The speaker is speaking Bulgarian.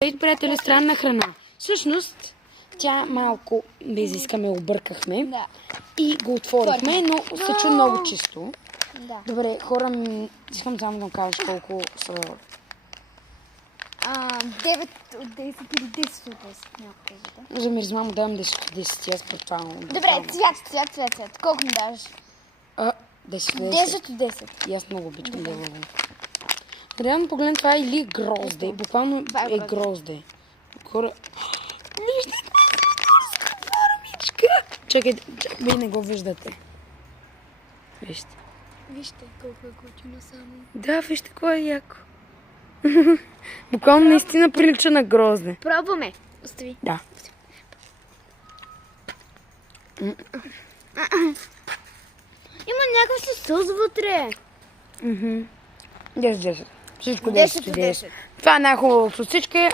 Ето, приятели, странна храна. Всъщност, тя малко безиска ме объркахме и го отворихме, но се чу много чисто. Да. Добре, хора, искам само да кажа колко са. 9 от 10 или 10 от 10. Някой кажете. За миризма му давам 10 от 10, аз предполагам. Добре, цвят. Колко му даваш? 10 от 10. 10 от 10. И аз много обичам да лъвам. Реално погледна, това е или грозде. Буквално е грозде. Хора... Вижте, това е горска формичка! Чакайте, вие не го виждате. Вижте. Вижте колко е готино само. Да, вижте кое е яко. Буквално наистина прилича на грозде. Пробваме. Остави. Да. Има някакъв съус вътре. 10-10. Всичко 10 10 от 10. 10. Това е най-хубавото от всички.